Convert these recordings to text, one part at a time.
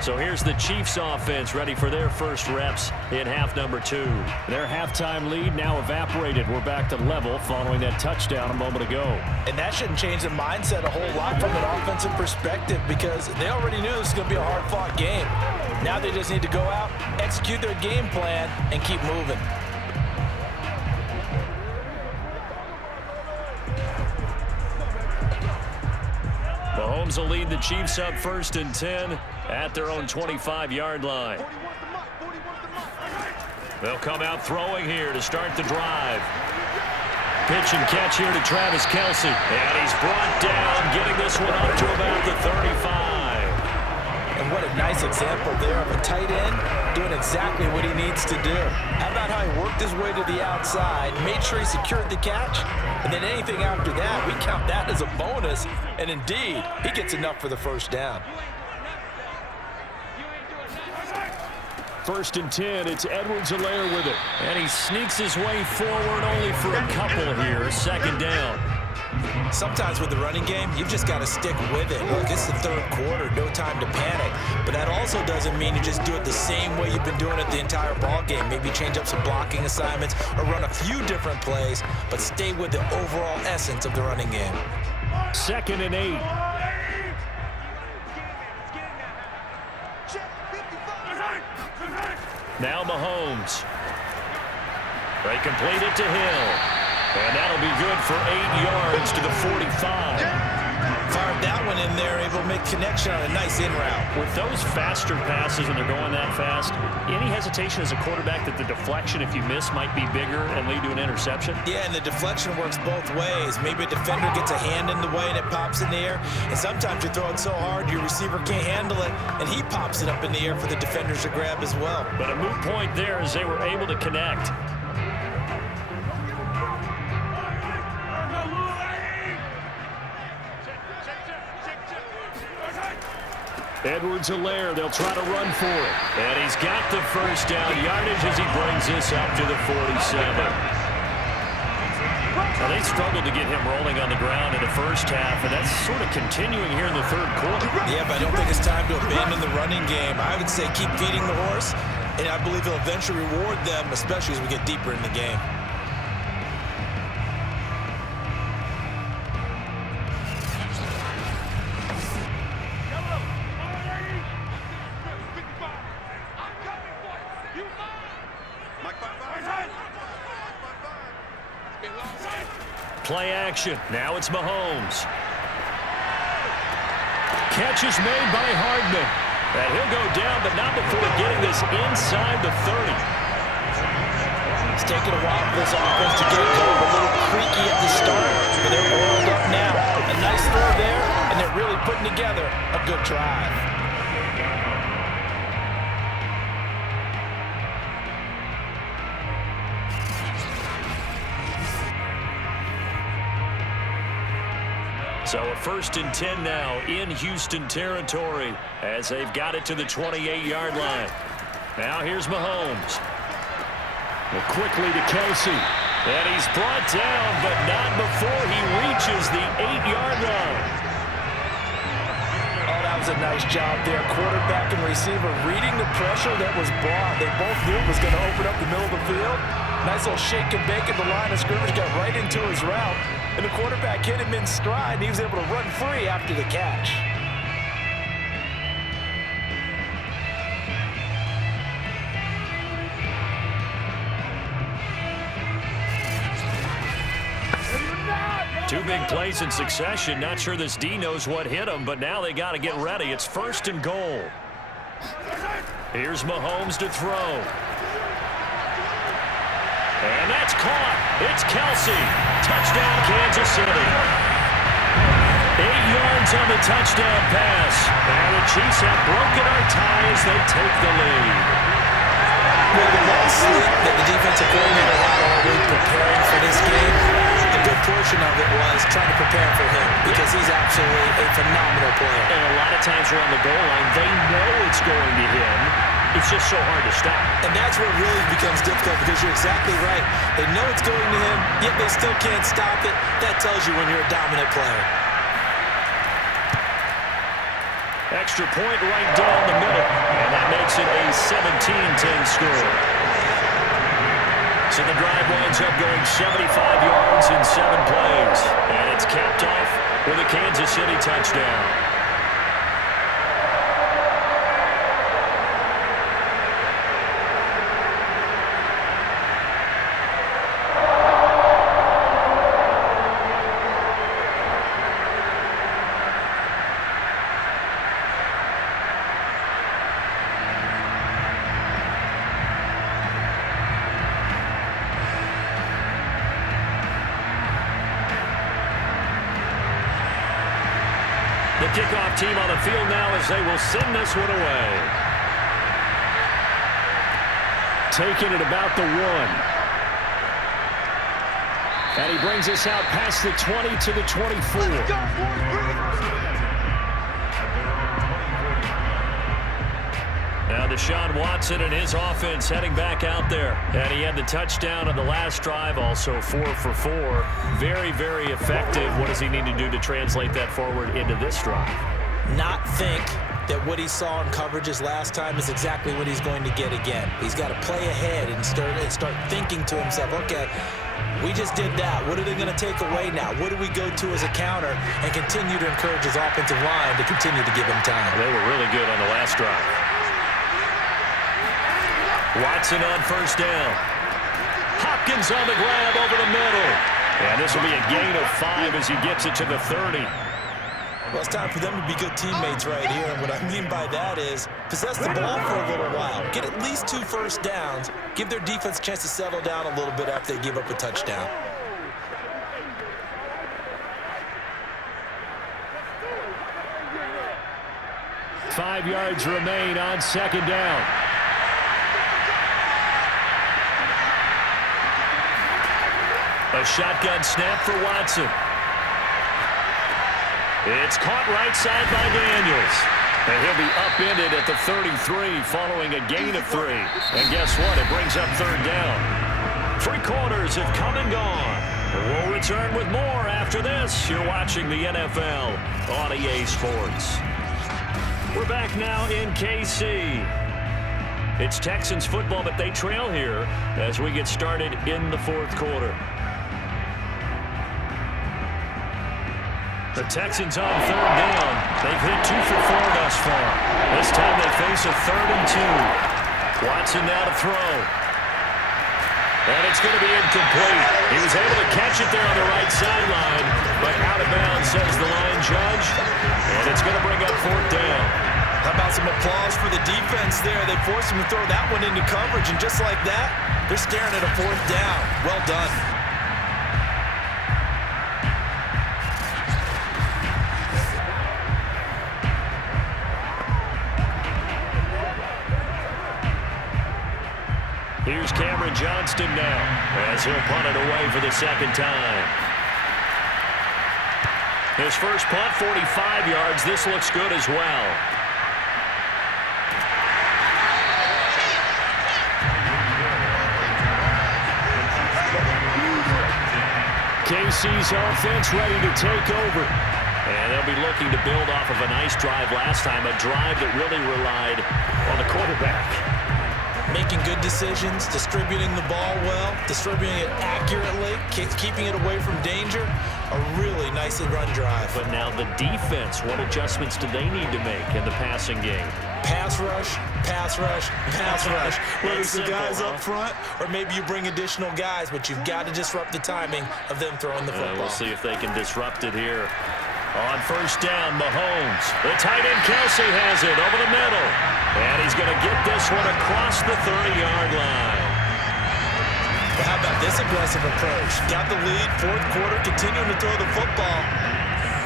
So here's the Chiefs offense ready for their first reps in half number 2. Their halftime lead now evaporated. We're back to level following that touchdown a moment ago. And that shouldn't change the mindset a whole lot from an offensive perspective because they already knew this was going to be a hard-fought game. Now they just need to go out, execute their game plan, and keep moving. Mahomes will lead the Chiefs up 1st and 10 at their own 25-yard line. They'll come out throwing here to start the drive. Pitch and catch here to Travis Kelce. And he's brought down, getting this one up to about the 35. And what a nice example there of a tight end doing exactly what he needs to do. How about how he worked his way to the outside, made sure he secured the catch, and then anything after that, we count that as a bonus. And indeed, he gets enough for the first down. 1st and 10, it's Edwards-Helair with it. And he sneaks his way forward only for a couple here, 2nd down. Sometimes with the running game, you've just got to stick with it. Look, it's the 3rd quarter, no time to panic. But that also doesn't mean you just do it the same way you've been doing it the entire ball game. Maybe change up some blocking assignments or run a few different plays, but stay with the overall essence of the running game. 2nd and 8. Now Mahomes. They complete it to Hill. And that'll be good for 8 yards to the 45. Fired that one in there, able to make connection on a nice in route. With those faster passes when they're going that fast, any hesitation as a quarterback that the deflection, if you miss, might be bigger and lead to an interception? Yeah, and the deflection works both ways. Maybe a defender gets a hand in the way and it pops in the air. And sometimes you throw it so hard your receiver can't handle it, and he pops it up in the air for the defenders to grab as well. But a moot point there as they were able to connect. Edwards-Helair, they'll try to run for it. And he's got the first down yardage as he brings this up to the 47. Well, they struggled to get him rolling on the ground in the first half, and that's sort of continuing here in the 3rd quarter. Yeah, but I don't think it's time to abandon the running game. I would say keep feeding the horse, and I believe he'll eventually reward them, especially as we get deeper in the game. Play action. Now it's Mahomes. Catch is made by Hardman. And he'll go down, but not before getting this inside the 30. It's taken a while for this offense to get going. A little creaky at the start, but they're oiled up now. A nice throw there, and they're really putting together a good drive. So a 1st and 10 now in Houston territory as they've got it to the 28-yard line. Now here's Mahomes. Well, quickly to Kelce. And he's brought down, but not before he reaches the 8-yard line. Oh, that was a nice job there. Quarterback and receiver reading the pressure that was brought. They both knew it was going to open up the middle of the field. Nice little shake and bake at the line of scrimmage, got right into his route. And the quarterback hit him in stride, and he was able to run free after the catch. Two big plays in succession. Not sure this D knows what hit him, but now they got to get ready. It's 1st and goal. Here's Mahomes to throw. And that's caught. It's Kelce. Touchdown, Kansas City. 8 yards on the touchdown pass. And the Chiefs have broken our tie as they take the lead. Well, the lost sleep that the defensive coordinator had all week preparing for this game, a good portion of it was trying to prepare for him because he's absolutely a phenomenal player. And a lot of times around the goal line, they know it's going to him. It's just so hard to stop. And that's where it really becomes difficult because you're exactly right. They know it's going to him, yet they still can't stop it. That tells you when you're a dominant player. Extra point right down the middle. And that makes it a 17-10 score. So the drive winds up going 75 yards in 7 plays. And it's capped off with a Kansas City touchdown. The kickoff team on the field now as they will send this one away. Taking it about the 1. And he brings us out past the 20 to the 24. Let's go, Now Deshaun Watson and his offense heading back out there. And he had the touchdown on the last drive, also 4 for 4. Very, very effective. What does he need to do to translate that forward into this drive? Not think that what he saw in coverages last time is exactly what he's going to get again. He's got to play ahead and start thinking to himself, okay, we just did that. What are they going to take away now? What do we go to as a counter? And continue to encourage his offensive line to continue to give him time. They were really good on the last drive. Watson on first down. Hopkins on the grab over the middle. And this will be a gain of 5 as he gets it to the 30. Well, it's time for them to be good teammates right here. And what I mean by that is possess the ball for a little while. Get at least 2 first downs. Give their defense a chance to settle down a little bit after they give up a touchdown. Five yards remain on second down. A shotgun snap for Watson. It's caught right side by Daniels. And he'll be upended at the 33 following a gain of 3. And guess what? It brings up third down. 3 quarters have come and gone. We'll return with more after this. You're watching the NFL on EA Sports. We're back now in KC. It's Texans football, but they trail here as we get started in the fourth quarter. The Texans on third down. They've hit 2 for 4 thus far. This time they face a 3rd and 2. Watson now to throw. And it's going to be incomplete. He was able to catch it there on the right sideline, but out of bounds, says the line judge. And it's going to bring up 4th down. How about some applause for the defense there? They forced him to throw that one into coverage, and just like that, they're staring at a 4th down. Well done. Here's Cameron Johnston now as he'll punt it away for the second time. His first punt, 45 yards. This looks good as well. KC's offense ready to take over. And they'll be looking to build off of a nice drive last time, a drive that really relied on the quarterback. Making good decisions, distributing the ball well, distributing it accurately, keeping it away from danger. A really nicely run drive. But now the defense, what adjustments do they need to make in the passing game? Pass rush, pass rush, pass rush. Whether it's the simple, guys up front or maybe you bring additional guys, but you've got to disrupt the timing of them throwing the football. We'll see if they can disrupt it here. On first down, Mahomes. The tight end Kelce has it over the middle. And he's going to get this one across the 30-yard line. Well, how about this aggressive approach? Got the lead, fourth quarter, continuing to throw the football.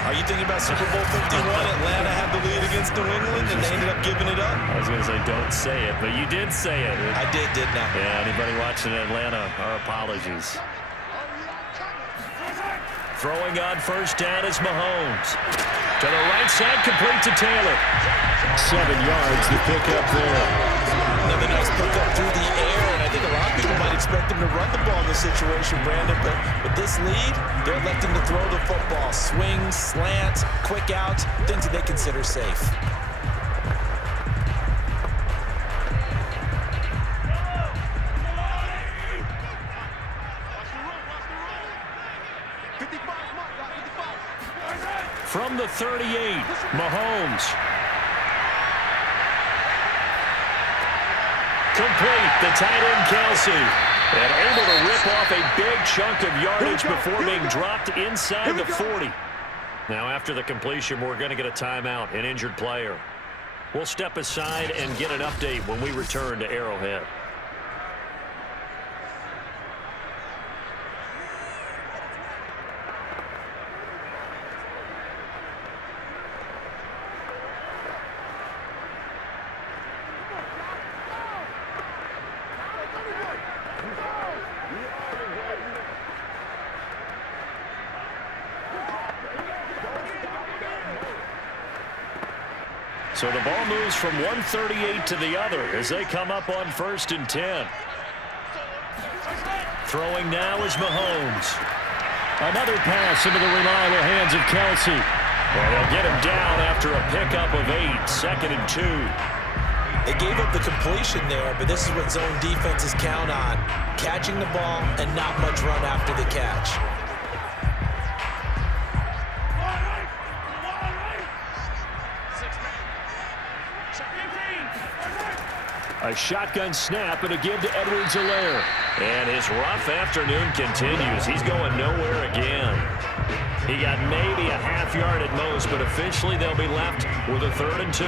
Are you thinking about Super Bowl 51? Atlanta had the lead against New England, and they ended up giving it up? I was going to say, don't say it, but you did say it. I did, didn't I? Yeah, anybody watching Atlanta, our apologies. Throwing on first down is Mahomes. To the right side, complete to Taylor. 7 yards to pick up there. Another nice pickup through the air, and I think a lot of people might expect them to run the ball in this situation, Brandon, but with this lead, they're electing to throw the football. Swings, slants, quick outs, things that they consider safe. 38. Mahomes. Complete. The tight end, Kelce. And able to rip off a big chunk of yardage before being dropped inside the 40. Now, after the completion, we're going to get a timeout, an injured player. We'll step aside and get an update when we return to Arrowhead. So the ball moves from 138 to the other as they come up on 1st and 10. Throwing now is Mahomes. Another pass into the reliable hands of Kelce. And they'll get him down after a pickup of 8, 2nd and 2. They gave up the completion there, but this is what zone defenses count on. Catching the ball and not much run after the catch. A shotgun snap and a give to Edwards-Helair. And his rough afternoon continues. He's going nowhere again. He got maybe a half yard at most, but officially they'll be left with a 3rd and 2.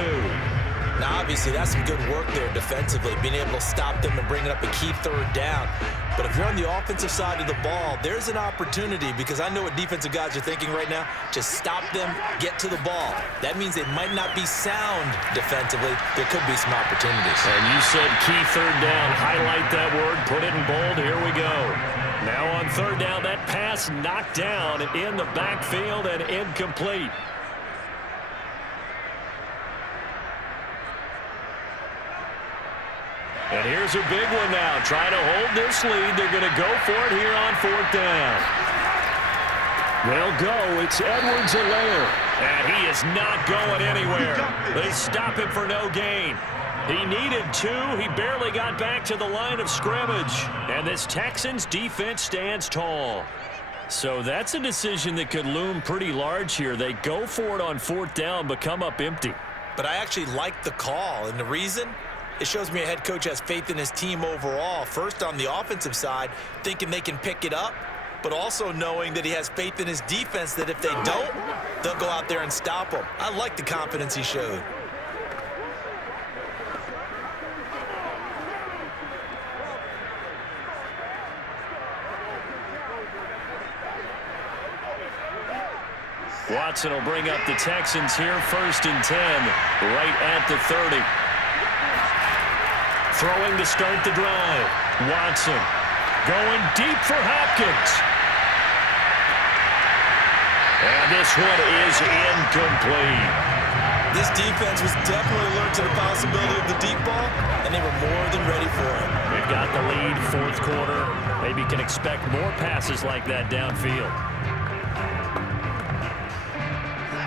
Now, obviously, that's some good work there defensively, being able to stop them and bring up a key 3rd down. But if you're on the offensive side of the ball, there's an opportunity, because I know what defensive guys are thinking right now. Just stop them, get to the ball. That means they might not be sound defensively. There could be some opportunities. And you said key 3rd down. Highlight that word. Put it in bold. Here we go. Now on 3rd down, that pass knocked down in the backfield and incomplete. And here's a big one now. Trying to hold this lead. They're going to go for it here on 4th down. They'll go. It's Edwards-Helair. And he is not going anywhere. They stop him for no gain. He needed 2. He barely got back to the line of scrimmage. And this Texans defense stands tall. So that's a decision that could loom pretty large here. They go for it on 4th down, but come up empty. But I actually like the call, and the reason? It shows me a head coach has faith in his team overall. First, on the offensive side, thinking they can pick it up, but also knowing that he has faith in his defense that if they don't, they'll go out there and stop them. I like the confidence he showed. Watson will bring up the Texans here, 1st and 10, right at the 30. Throwing to start the drive. Watson going deep for Hopkins. And this one is incomplete. This defense was definitely alert to the possibility of the deep ball, and they were more than ready for it. They've got the lead, 4th quarter. Maybe can expect more passes like that downfield.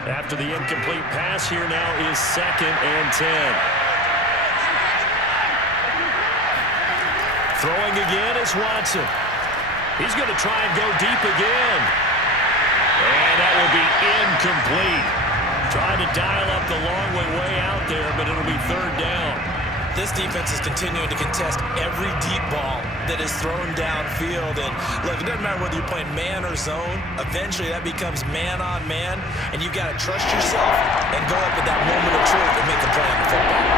After the incomplete pass, here now is 2nd and 10. Throwing again is Watson. He's going to try and go deep again. And that will be incomplete. Trying to dial up the long way out there, but it'll be 3rd down. This defense is continuing to contest every deep ball that is thrown downfield. And look, it doesn't matter whether you're playing man or zone. Eventually, that becomes man on man, and you've got to trust yourself and go up at that moment of truth and make a play on the football.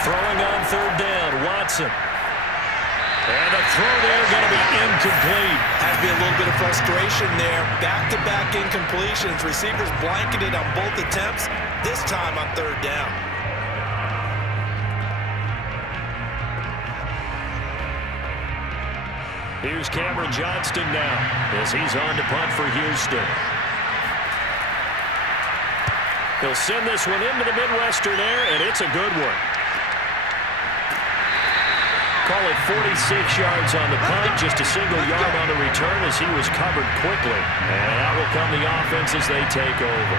Throwing on 3rd down, Watson. And the throw there going to be incomplete. Has to be a little bit of frustration there. Back-to-back incompletions. Receivers blanketed on both attempts, this time on 3rd down. Here's Cameron Johnston now as he's on to punt for Houston. He'll send this one into the Midwestern air, and it's a good one. Call it 46 yards on the punt, just a single yard on the return as he was covered quickly. And out will come the offense as they take over.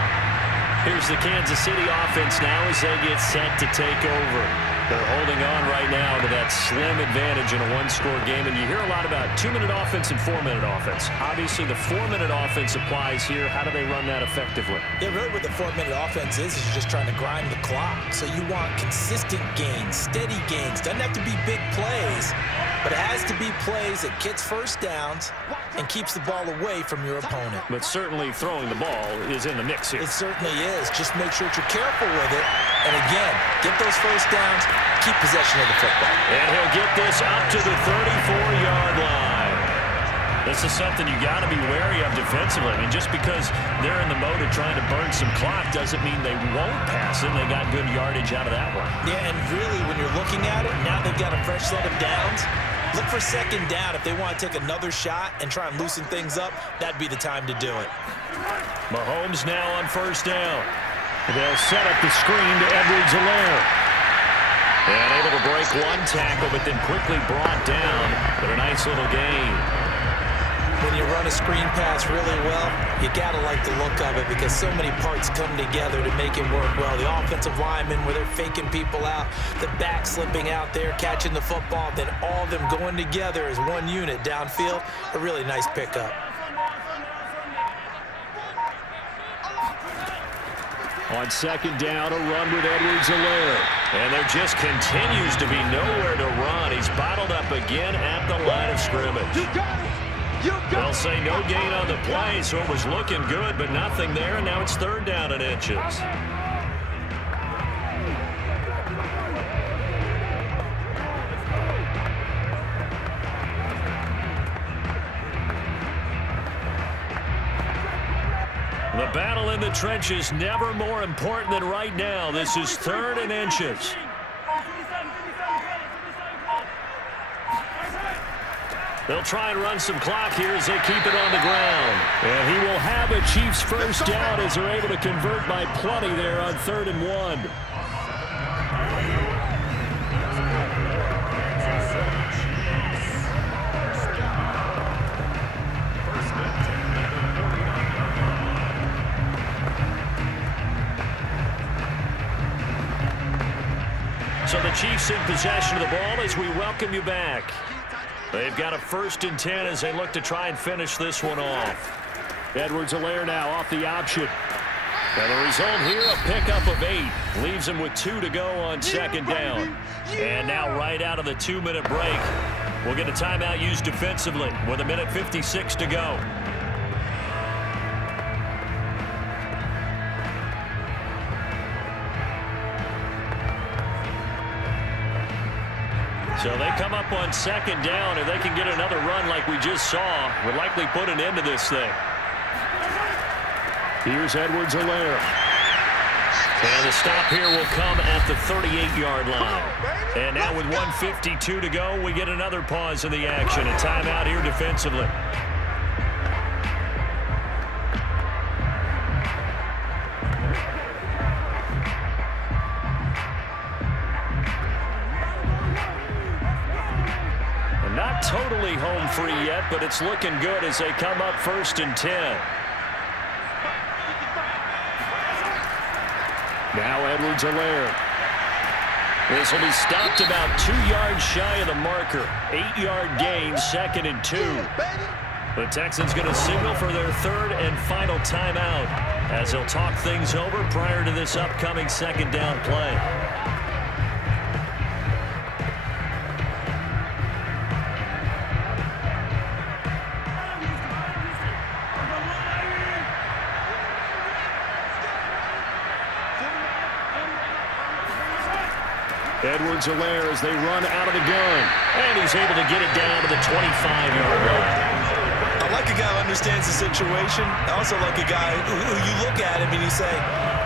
Here's the Kansas City offense now as they get set to take over. They're holding on right now to that slim advantage in a one-score game, and you hear a lot about 2-minute offense and 4-minute offense. Obviously, the 4-minute offense applies here. How do they run that effectively? Yeah, really what the 4-minute offense is you're just trying to grind the clock. So you want consistent gains, steady gains. Doesn't have to be big plays, but it has to be plays that gets first downs and keeps the ball away from your opponent. But certainly throwing the ball is in the mix here. It certainly is. Just make sure that you're careful with it. And again, get those first downs, keep possession of the football. And he'll get this up to the 34-yard line. This is something you got to be wary of defensively. I mean, just because they're in the mode of trying to burn some clock doesn't mean they won't pass it. They got good yardage out of that one. Yeah, and really, when you're looking at it, now they've got a fresh set of downs. Look for second down. If they want to take another shot and try and loosen things up, that'd be the time to do it. Mahomes now on first down. They'll set up the screen to Edwards-Helair. And able to break one tackle, but then quickly brought down. But a nice little gain. When you run a screen pass really well, you got to like the look of it because so many parts come together to make it work well. The offensive linemen, where they're faking people out, the back slipping out there, catching the football, then all of them going together as one unit downfield. A really nice pickup. On second down, a run with Edwards-Helair. And there just continues to be nowhere to run. He's bottled up again at the line of scrimmage. They'll say no gain on the play, so it was looking good, but nothing there, and now it's third down and inches. The battle in the trenches never more important than right now. This is third and inches. They'll try and run some clock here as they keep it on the ground. And he will have a Chiefs first down as they're able to convert by plenty there on 3rd and 1. So the Chiefs in possession of the ball as we welcome you back. They've got a 1st and 10 as they look to try and finish this one off. Edwards-Helair now off the option. And the result here, a pickup of 8. Leaves him with 2 to go on second down. And now right out of the 2-minute break, we'll get a timeout used defensively with 1:56 to go. So they come up on second down. If they can get another run like we just saw, would likely put an end to this thing. Here's Edwards-Helair. And the stop here will come at the 38-yard line. And now with 1:52 to go, we get another pause in the action. A timeout here defensively. Not totally home free yet, but it's looking good as they come up 1st and 10. Now Edwards-Helair. This will be stopped about 2 yards shy of the marker. 8-yard gain, 2nd and 2. The Texans going to signal for their 3rd and final timeout as they'll talk things over prior to this upcoming second down play. Edwards-Helair as they run out of the gun. And he's able to get it down to the 25-yard line. I like a guy who understands the situation. I also like a guy who you look at him and you say,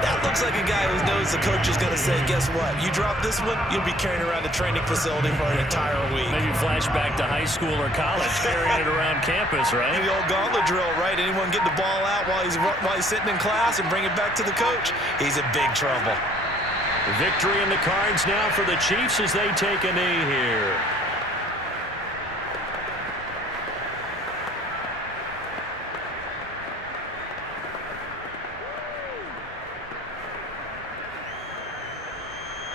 that looks like a guy who knows the coach is going to say, guess what? You drop this one, you'll be carrying around the training facility for an entire week. Maybe flashback to high school or college, carrying it around campus, right? The old gauntlet drill, right? Anyone get the ball out while he's sitting in class and bring it back to the coach, he's in big trouble. Victory in the cards now for the Chiefs as they take a knee here.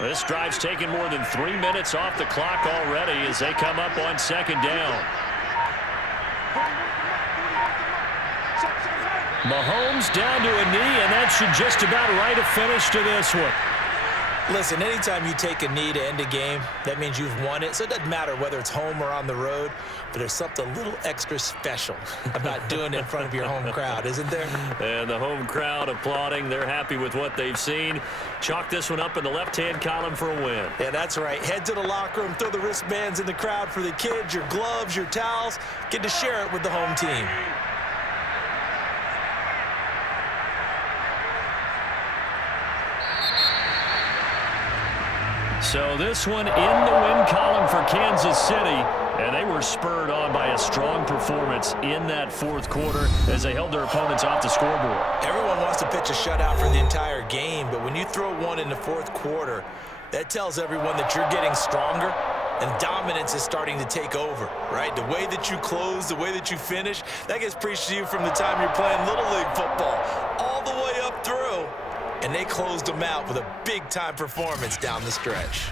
This drive's taken more than 3 minutes off the clock already as they come up on second down. Mahomes down to a knee, and that should just about write a finish to this one. Listen, anytime you take a knee to end a game, that means you've won it. So it doesn't matter whether it's home or on the road, but there's something a little extra special about doing it in front of your home crowd, isn't there? And the home crowd applauding. They're happy with what they've seen. Chalk this one up in the left-hand column for a win. Yeah, that's right. Head to the locker room, throw the wristbands in the crowd for the kids, your gloves, your towels. Get to share it with the home team. So this one in the win column for Kansas City, and they were spurred on by a strong performance in that fourth quarter as they held their opponents off the scoreboard. Everyone wants to pitch a shutout for the entire game, but when you throw one in the fourth quarter, that tells everyone that you're getting stronger and dominance is starting to take over, right? The way that you close, the way that you finish, that gets preached to you from the time you're playing Little League football all the way up through. And they closed them out with a big-time performance down the stretch.